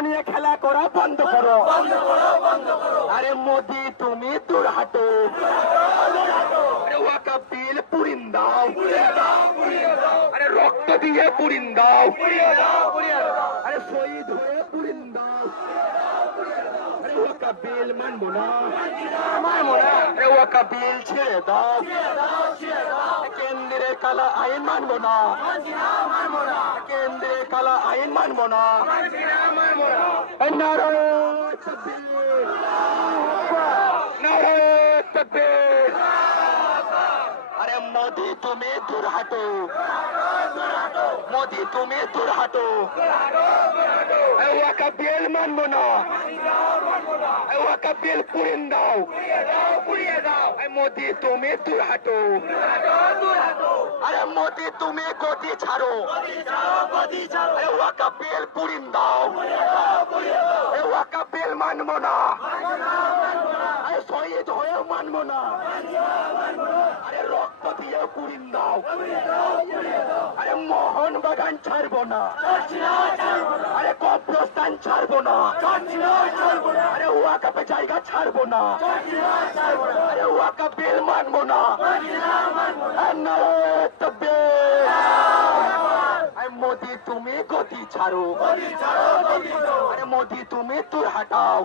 নিয়ে খেলা করা বন্ধ করো। আরে মোদি তুমি দূর হাঁটো। আরে ওয়াকাফ বিল পুড়িয়ে দাও। আরে রক্ত দিয়ে পুড়িয়ে দাও। আরে শহীদ হয়ে পুড়িয়ে দাও। আরে ওয়াকাফ বিল মানবো না। আরে ওয়াকাফ বিল ছেড়ে দাও। কেন্দ্রের কালা আইন মানবো না। কেন্দ্রের কালা আইন মানবো না। নারায়ে তাকবীর, নারায়ে তাকবীর। আরে মোদি তুমি দূর হাঁটো। মোদি তুমি দূর হাঁটো। ওয়াকাফ বিল মানবো না। ওয়াকাফ বিল পুড়িয়ে দাও। মোদি তুমি দূর হাঁটো। আরে মোদি তুমি গদি ছাড়ো। ওয়াকাফ বিল পুড়িয়ে দাও। ওয়াকাফ বিল মানবো না। শহীদ হয়েও মানবো না। আরে রক্ত দিয়ে পুড়িয়ে দাও। আরে মোহন বাগান ছাড়বো না। আরে কবরস্থান ছাড়বো না। আরে ওয়াকাফে জায়গা ছাড়বো না। আরে ওয়াকাফ বিল মানবো না। নারায়ে তাকবীর। মোদি তুমি গতি ছাড়ো। আরে মোদি তুমি দূর হাঁটাও।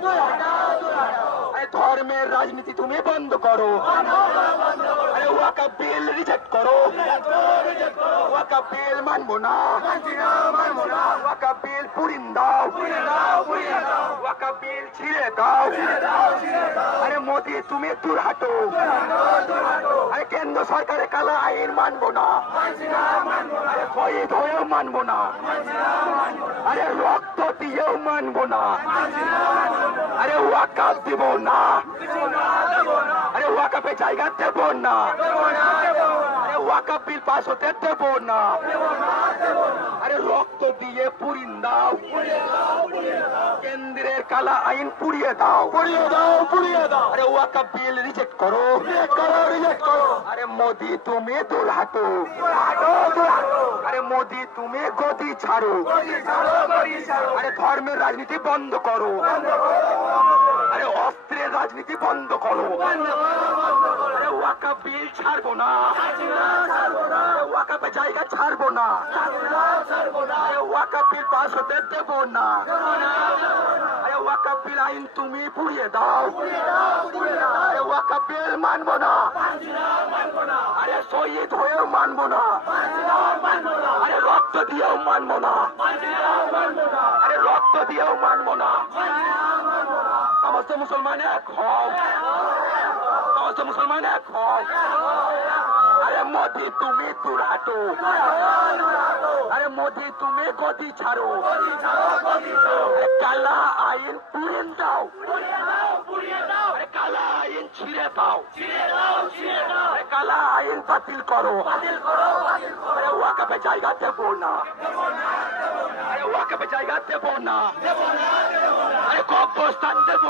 আরে ধর্মের রাজনীতি তুমি বন্ধ করো। আরে ওয়াকাফ বিল রিজেক্ট করো। ওয়াকাফ বিল মানবো না। ওয়াকাফ বিল পুড়িয়ে দাও। ওয়াকাফ বিল ছিঁড়ে দাও। আরে মোদি তুমি দূর হাঁটো। আরে কেন্দ্র সরকারের কালা আইন মানবো না। আরে শহীদ হয়েও মানবো না। আরে রক্ত দিয়েও মানবো না। আরে ওয়াকাফ দিব না। আরে ওয়াকাফে জায়গা দেব না। আরে ওয়াকাফ বিল পাস হতে দেব না। আরে রক্ত দিয়ে পুড়িয়ে দাও। কেন্দ্রের কালা আইন পুড়িয়ে দাও। আরে ওয়াকাফ বিল রিজেক্ট করো। আরে মোদি তুমি দূর হাঁটো। আরে মোদি তুমি গদি ছাড়ো। আরে ধর্মের রাজনীতি বন্ধ করো। আরে অস্ত্রের রাজনীতি বন্ধ করো। আরে ওয়াকাফ বিল ছাড়বো না। ওয়াকাফে জায়গা ছাড়বো না। আরে ওয়াকাফ বিল পাস হতে দেব না। আরে ওয়াকাফ বিল আইন তুমি পুড়িয়ে দাও। আরে ওয়াকাফ বিল মানবো না। আরে শহীদ হয়েও মানবো না। আরে রক্ত দিয়েও মানবো না। আরে রক্ত দিয়েও মানবো না। সমস্ত মুসলমান এক হও। সমস্ত মুসলমান এক হও। আরে মোদি তুমি দূর হাঁটো। আরে মোদি তুমি গদি ছাড়ো। কালা আইন পুড়িয়ে দাও। আরে কালা আইন ছিঁড়ে দাও। আরে কালা আইন বাতিল করো। আরে ওয়াকাফে জায়গা দেব না। আরে ওয়াকাফে জায়গা দেব না। আরে কবরস্থান দেব